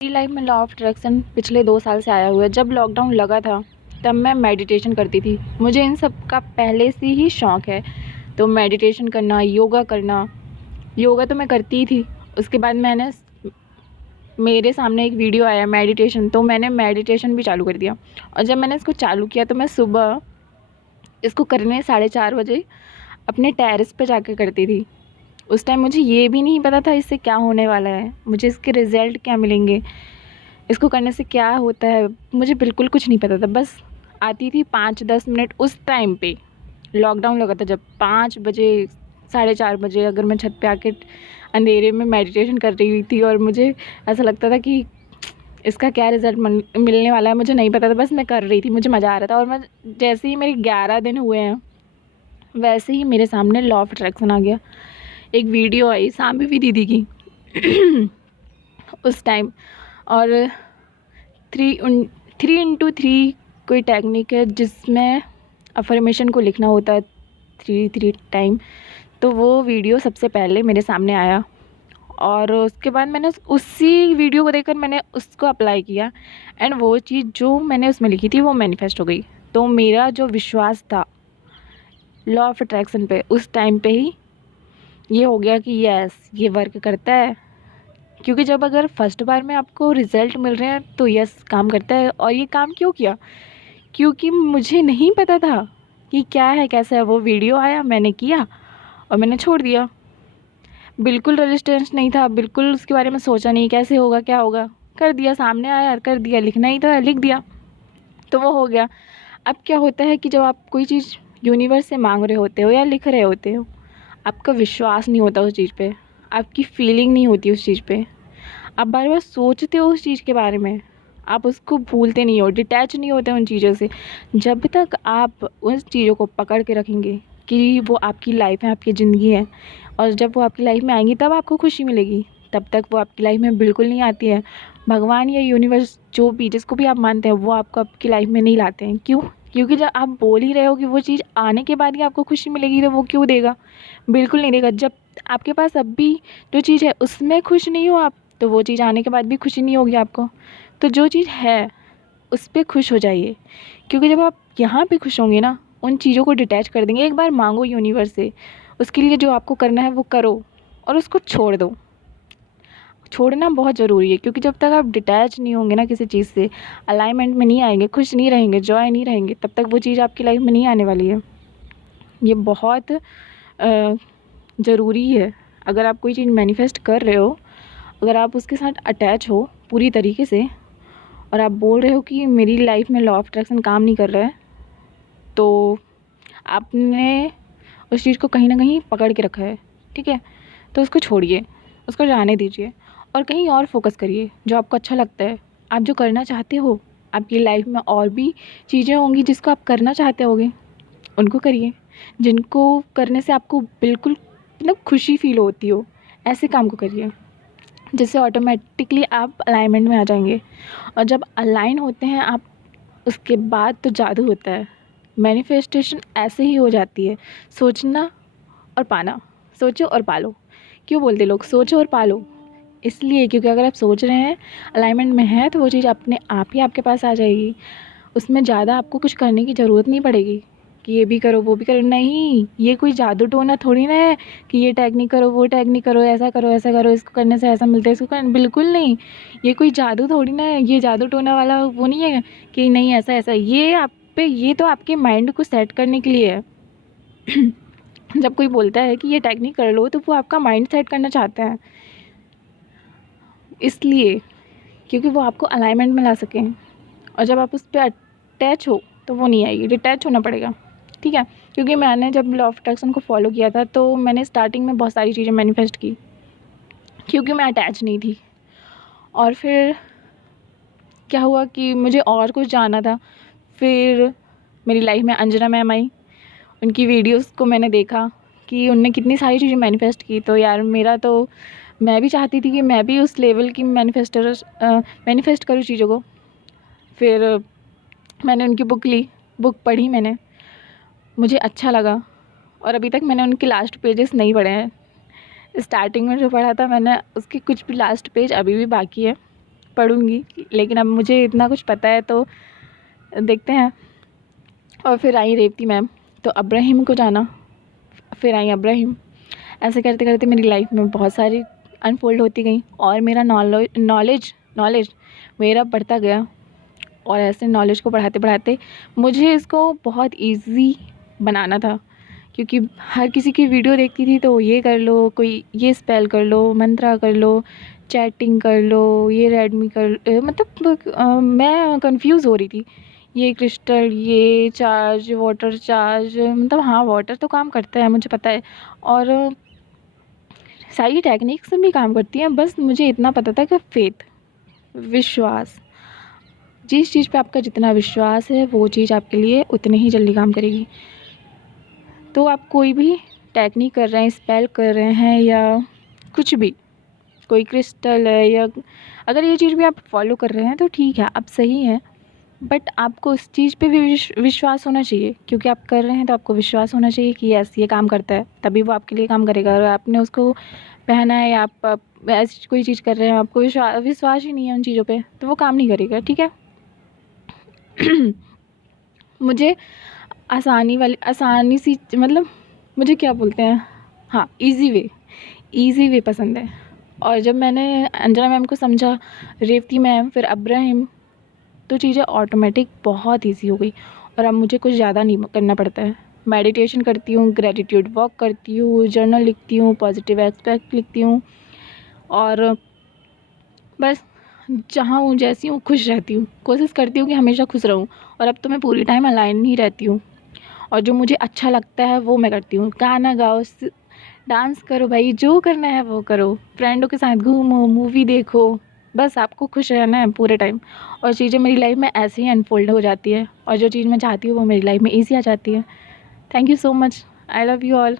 मेरी लाइफ में law of attraction पिछले 2 साल से आया हुआ है। जब लॉकडाउन लगा था तब मैं मेडिटेशन करती थी। मुझे इन सब का पहले से ही शौक़ है, तो मेडिटेशन करना, योगा करना। योगा तो मैं करती ही थी। उसके बाद मेरे सामने एक वीडियो आया मेडिटेशन, तो मैंने मेडिटेशन भी चालू कर दिया। और जब मैंने इसको चालू किया तो मैं सुबह इसको करने 4:30 बजे अपने टेरेस पे जाके करती थी। उस टाइम मुझे ये भी नहीं पता था इससे क्या होने वाला है, मुझे इसके रिज़ल्ट क्या मिलेंगे, इसको करने से क्या होता है, मुझे बिल्कुल कुछ नहीं पता था। बस आती थी 5-10 मिनट। उस टाइम पे लॉकडाउन लगा था, जब 5 बजे 4:30 बजे अगर मैं छत पे आके अंधेरे में मेडिटेशन कर रही हुई थी और मुझे ऐसा लगता था कि इसका क्या रिज़ल्ट मिलने वाला है, मुझे नहीं पता था। बस मैं कर रही थी, मुझे मज़ा आ रहा था। और मैं जैसे ही मेरे 11 दिन हुए हैं, वैसे ही मेरे सामने लॉ ऑफ अट्रैक्शन आ गया। एक वीडियो आई सांभवी दीदी की उस टाइम। और 3 into 3 कोई टेक्निक है जिसमें अफर्मेशन को लिखना होता है 3 टाइम। तो वो वीडियो सबसे पहले मेरे सामने आया और उसके बाद मैंने उसी वीडियो को देखकर मैंने उसको अप्लाई किया एंड वो चीज़ जो मैंने उसमें लिखी थी वो मैनिफेस्ट हो गई। तो मेरा जो विश्वास था लॉ ऑफ अट्रैक्शन पे, उस टाइम पे ही ये हो गया कि यस, ये वर्क करता है। क्योंकि जब अगर फर्स्ट बार में आपको रिज़ल्ट मिल रहे हैं तो यस, काम करता है। और ये काम क्यों किया? क्योंकि मुझे नहीं पता था कि क्या है, कैसा है। वो वीडियो आया, मैंने किया और मैंने छोड़ दिया। बिल्कुल रेजिस्टेंस नहीं था, बिल्कुल उसके बारे में सोचा नहीं कैसे होगा, क्या होगा। कर दिया, सामने आया, कर दिया। लिखना ही था, लिख दिया, तो वो हो गया। अब क्या होता है कि जब आप कोई चीज़ यूनिवर्स से मांग रहे होते हो या लिख रहे होते हो, आपका विश्वास नहीं होता उस चीज़ पे, आपकी फीलिंग नहीं होती उस चीज़ पे, आप बार बार सोचते हो उस चीज़ के बारे में, आप उसको भूलते नहीं हो, डिटैच नहीं होते उन चीज़ों से। जब तक आप उन चीज़ों को पकड़ के रखेंगे कि वो आपकी लाइफ है, आपकी ज़िंदगी है, और जब वो आपकी लाइफ में आएंगी तब आपको खुशी मिलेगी, तब तक वो आपकी लाइफ में बिल्कुल नहीं आती है। भगवान या यूनिवर्स जो भी, जिसको भी आप मानते हैं, वो आपको आपकी लाइफ में नहीं लाते हैं। क्यों? क्योंकि जब आप बोल ही रहे हो कि वो चीज़ आने के बाद ही आपको खुशी मिलेगी, तो वो क्यों देगा? बिल्कुल नहीं देगा। जब आपके पास अब भी जो चीज़ है उसमें खुश नहीं हो आप, तो वो चीज़ आने के बाद भी खुशी नहीं होगी आपको। तो जो चीज़ है उस पे खुश हो जाइए, क्योंकि जब आप यहाँ पे खुश होंगे ना, उन चीज़ों को डिटैच कर देंगे। एक बार मांगो यूनिवर्स से, उसके लिए जो आपको करना है वो करो और उसको छोड़ दो। छोड़ना बहुत ज़रूरी है, क्योंकि जब तक आप डिटैच नहीं होंगे ना किसी चीज़ से, अलाइनमेंट में नहीं आएंगे, खुश नहीं रहेंगे, जॉय नहीं रहेंगे, तब तक वो चीज़ आपकी लाइफ में नहीं आने वाली है। ये बहुत ज़रूरी है। अगर आप कोई चीज़ मैनिफेस्ट कर रहे हो, अगर आप उसके साथ अटैच हो पूरी तरीके से और आप बोल रहे हो कि मेरी लाइफ में लॉ ऑफ अट्रैक्शन काम नहीं कर रहा है, तो आपने उस चीज़ को कहीं ना कहीं पकड़ के रखा है, ठीक है? तो उसको छोड़िए, उसको जाने दीजिए और कहीं और फोकस करिए जो आपको अच्छा लगता है। आप जो करना चाहते हो, आपकी लाइफ में और भी चीज़ें होंगी जिसको आप करना चाहते होगे, उनको करिए। जिनको करने से आपको बिल्कुल मतलब खुशी फील होती हो, ऐसे काम को करिए, जिससे ऑटोमेटिकली आप अलाइनमेंट में आ जाएंगे। और जब अलाइन होते हैं आप, उसके बाद तो जादू होता है। मैनिफेस्टेशन ऐसे ही हो जाती है, सोचना और पाना। सोचो और पालो। क्यों बोलते लोग सोचो और पालो? इसलिए क्योंकि अगर आप सोच रहे हैं, अलाइनमेंट में है, तो वो चीज़ अपने आप ही आपके पास आ जाएगी। उसमें ज़्यादा आपको कुछ करने की ज़रूरत नहीं पड़ेगी कि ये भी करो, वो भी करो। नहीं, ये कोई जादू टोना थोड़ी ना है कि ये टेक्निक करो, वो टेक्निक करो, ऐसा करो, ऐसा करो, इसको करने से ऐसा मिलता है, इसको करने, बिल्कुल नहीं। ये कोई जादू थोड़ी ना है, ये जादू टोना वाला वो नहीं है कि नहीं ऐसा ऐसा। ये आप पे, ये तो आपके माइंड को सेट करने के लिए है। जब कोई बोलता है कि ये टेक्निक कर लो, तो वो आपका माइंड सेट करना चाहता है, इसलिए क्योंकि वो आपको अलाइनमेंट में ला सकें। और जब आप उस पर अटैच हो तो वो नहीं आएगी, डिटैच होना पड़ेगा, ठीक है? क्योंकि मैंने जब लॉ ऑफ अट्रैक्शन को फॉलो किया था, तो मैंने स्टार्टिंग में बहुत सारी चीज़ें मैनिफेस्ट की, क्योंकि मैं अटैच नहीं थी। और फिर क्या हुआ कि मुझे और कुछ जानना था। फिर मेरी लाइफ में अंजना मैम आई, उनकी वीडियोस को मैंने देखा कि उनने कितनी सारी चीज़ें मैनिफेस्ट की। तो यार मेरा तो, मैं भी चाहती थी कि मैं भी उस लेवल की मैनिफेस्ट करूँ चीज़ों को। फिर मैंने उनकी बुक ली, बुक पढ़ी मैंने, मुझे अच्छा लगा। और अभी तक मैंने उनके लास्ट पेजेस नहीं पढ़े हैं। स्टार्टिंग में जो पढ़ा था मैंने, उसके कुछ भी लास्ट पेज अभी भी बाकी है। पढ़ूँगी, लेकिन अब मुझे इतना कुछ पता है तो देखते हैं। और फिर आई रेवती मैम, तो अब्राहिम को जाना, फिर आई अब्राहिम। ऐसे करते करते मेरी लाइफ में बहुत सारी अनफोल्ड होती गई और मेरा नॉलेज मेरा बढ़ता गया। और ऐसे नॉलेज को बढ़ाते बढ़ाते मुझे इसको बहुत इजी बनाना था, क्योंकि हर किसी की वीडियो देखती थी तो ये कर लो, कोई ये स्पेल कर लो, मंत्रा कर लो, चैटिंग कर लो, ये रेडमी मतलब मैं कंफ्यूज हो रही थी। ये क्रिस्टल, ये चार्ज, वाटर चार्ज, मतलब हाँ वाटर तो काम करता है मुझे पता है, और सारी टेक्निक्स भी काम करती हैं। बस मुझे इतना पता था कि फेथ, विश्वास, जिस चीज़ पे आपका जितना विश्वास है वो चीज़ आपके लिए उतनी ही जल्दी काम करेगी। तो आप कोई भी टेक्निक कर रहे हैं, स्पेल कर रहे हैं या कुछ भी, कोई क्रिस्टल है, या अगर ये चीज़ भी आप फॉलो कर रहे हैं तो ठीक है, आप सही हैं। बट आपको उस चीज़ पे भी विश्वास होना चाहिए, क्योंकि आप कर रहे हैं तो आपको विश्वास होना चाहिए कि यस ये काम करता है, तभी वो आपके लिए काम करेगा। और आपने उसको पहना है या आप ऐसी कोई चीज़ कर रहे हैं, आपको विश्वास ही नहीं है उन चीज़ों पे, तो वो काम नहीं करेगा, ठीक है। मुझे आसानी सी, मतलब मुझे क्या बोलते हैं, हाँ इजी वे पसंद है। और जब मैंने अंजना मैम को समझा, रेवती मैम, फिर अब्राहिम, तो चीज़ें ऑटोमेटिक बहुत इजी हो गई। और अब मुझे कुछ ज़्यादा नहीं करना पड़ता है। मेडिटेशन करती हूँ, ग्रेटिट्यूड वॉक करती हूँ, जर्नल लिखती हूँ, पॉजिटिव एस्पेक्ट लिखती हूँ, और बस जहाँ हूँ जैसी हूँ खुश रहती हूँ, कोशिश करती हूँ कि हमेशा खुश रहूँ। और अब तो मैं पूरी टाइम अलाइन ही रहती हूँ, और जो मुझे अच्छा लगता है वो मैं करती हूँ। गाना गाओ, डांस करो भाई, जो करना है वो करो, फ्रेंडों के साथ घूमो, मूवी देखो, बस आपको खुश रहना है पूरे टाइम। और चीज़ें मेरी लाइफ में ऐसे ही अनफोल्ड हो जाती है, और जो चीज़ मैं चाहती हूँ वो मेरी लाइफ में ईज़ी आ जाती है। Thank you so much, I love you all.